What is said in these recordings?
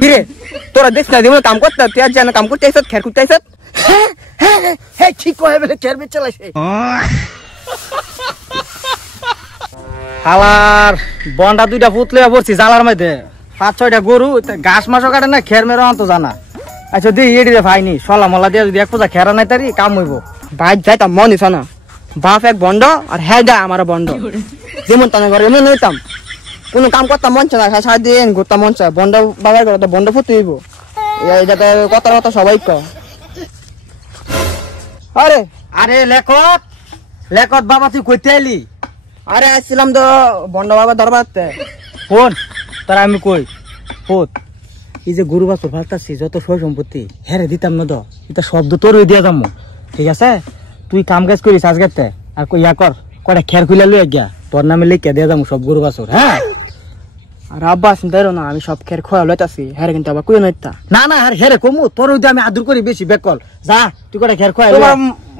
কিরে তোরা দেখ না দিমু কাম করতে তুই আজ জানা কাম করতে আইছত খের করতে আইছত হে ঠিক কয় বলে খের বেচ চালাইছে হালার বন্ডা দুইটা পুতলে পড়ছি জালার মধ্যে 5-6টা গরু ঘাস মাসও কাটে না খের মেরো আনতো জানা আচ্ছা দি এডি রে ভাইনি সলা মলা দিয়ে যদি এক পূজা খেরা নাই তারি কাম হইব ভাই যাইতাম মন ইস না বাপ এক বন্ড আর হ্যাঁ যা আমার বন্ড যেমন তানে ঘরে এমনি নিতাম কোনো কাম করতাম মন চায় না সারাদিন ঘুরতাম মন চায় বন্ড বাবার ঘরে তো বন্ড ফুটে হইব যাতে কথা কথা সবাই কয় আরে আরে লেখত লেখত বাবা তুই কইতে আইলি আরে আসছিলাম তো বন্ড বাবার দরবারতে ফোন তার আমি কই ফোত এই যে গরু বাছুর ফালতাছি যত সয় সম্পত্তি হ্যাঁ দিতাম না তো এটা শব্দ তোর দিয়া যাম ঠিক আছে তুই কাম কাজ করিস আজকে আর ইয়া কর কটা খের খুলে লই গিয়া তোর নামে লিখে দিয়া যাম সব গরু বাছুর হ্যাঁ আর আব্বা চিন্তা না আমি সব খের খোয়া লইতাছি হ্যাঁ কিন্তু আবার কই নইতা না না আর হেরে কমু তোর ওই আমি আদর করি বেশি বেকল যা তুই কটা খের খোয়া তোমার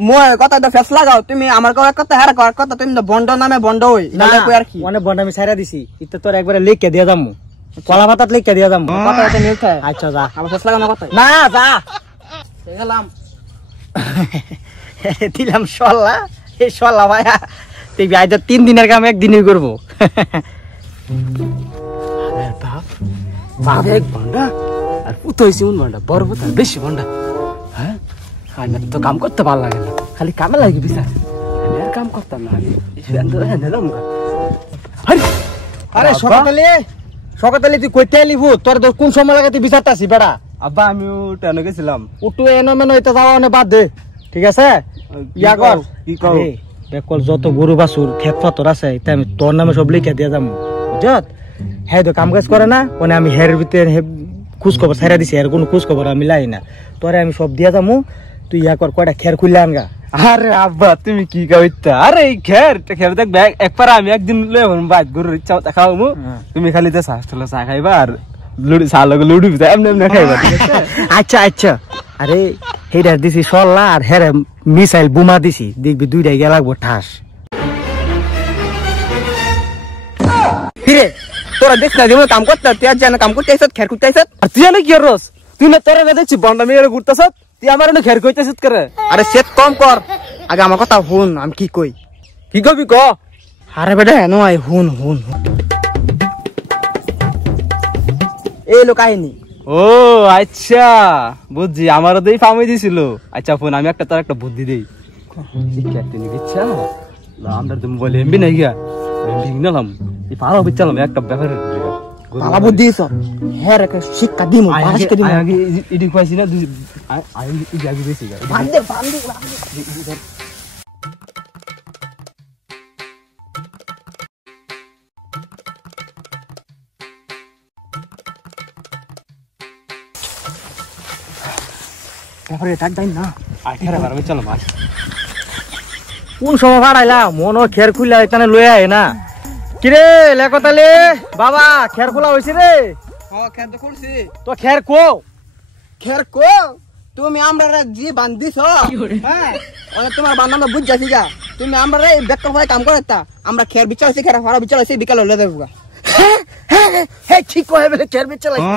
মই কথা তো ফেস লাগাও তুমি আমার কথা হ্যাঁ কর কথা তুমি তো বন্ড নামে বন্ড হই না কই আর কি অনেক বন্ড আমি ছাইরা দিছি ইতে তোর একবারে লিখে দিয়া যাম কলা পাতাত লিখে দিয়া যাম কথা কথা মিলছে আচ্ছা যা আবার ফেস লাগানো কথা না যা গেলাম দিলাম সল্লা এই সল্লা ভাইয়া তুই আজ 3 দিনের কাম একদিনই করবো বাপ এক বন্ডা আর পুতো হয়েছে বন্ডা বড় পুতো বেশি বন্ডা হ্যাঁ আমি তো কাম করতে ভালো লাগে না খালি কামে লাগি বিচার আমি আর কাম করতাম না আমি নিলাম আরে সকালে তুই কইতে আইলি ভূত তোর কোন সময় লাগে তুই বিচারতাছি বেড়া আব্বা আমি ট্রেনে গেছিলাম উঠু এনো মেনো এটা যাওয়া অনেক বাদ দে ঠিক আছে ইয়া কর কি কও বেকল যত গরু বাছুর ক্ষেত পাথর আছে এটা আমি তোর নামে সব লিখে দিয়ে যাবো বুঝত হ্যাঁ তো কাম কাজ করে না মানে আমি হের ভিতরে খোঁজ খবর ছাইরা দিছি আর কোনো খোঁজ খবর আমি লাই না তোরে আমি সব দিয়া যাবো তুই ইয়া কর কয়টা খের খুললে আনগা আরে আব্বা তুমি কি কইতা আরে এই খের দেখ একবার আমি একদিন লই বাইত গরুর ইচ্ছা খাওয়ামু তুমি খালি তো সাস্তলা চা খাইবা আর লুডি চা লগে লুডি বিতা এমনি এমনি খাইবা ঠিক আছে আচ্ছা আচ্ছা আরে হেডার দিছি সল্লা আর হেরে মিসাইল বোমা দিছি দেখবি দুইটাই গিয়া লাগবো ঠাস ফিরে তোরা দেখ না দিমু কাম করতে তুই আজ জানা কাম করতে আইছত খের করতে আইছত আর তুই এনে কি রস তুই না তোরে না দেখছি বন্ডা মেয়ের ঘুরতাছ তুই আমার এনে খের কইতাছিস করে আরে সেট কম কর আগে আমার কথা শুন আমি কি কই কি কবি ক আরে বেটা হেন আই হুন এই লোক আইনি ও আচ্ছা বুঝছি আমারও দেই ফার্মে দিছিল আচ্ছা ফোন আমি একটা তোর একটা বুদ্ধি দেই তিনি ইচ্ছা আমরা তো মোবাইল এমবি নাই গিয়া এমবি নিলাম এই পাড়া বিচ্ছালাম একটা ব্যাপার বাবা বুদ্ধি দিছ হ্যাঁ রে শিক্ষা দিমু শিক্ষা দিমু আগে ইডি কইছি না আই ইডি আগে বেশি গা বান্দে তারপরে টাক দাই না আখের বার বিচ্ছালাম আজ কোন সময় ভাড়াইলা মন খের খুলে এখানে লয়ে আয় না কিরে লেকতালে বাবা খের খোলা হয়েছে রে খের তো খুলছি তো খের কো খের কো তুমি আমরা জি বান্ধিছ হ্যাঁ তোমার বান্ধানো বুঝ যাচ্ছি গা তুমি আমরা বেকার হয়ে কাম করে আমরা খের বিচারছি খের হরা বিচারছি বিকাল হলে দেবো হ্যাঁ ঠিক কয় বলে খের বেচ চালাইছে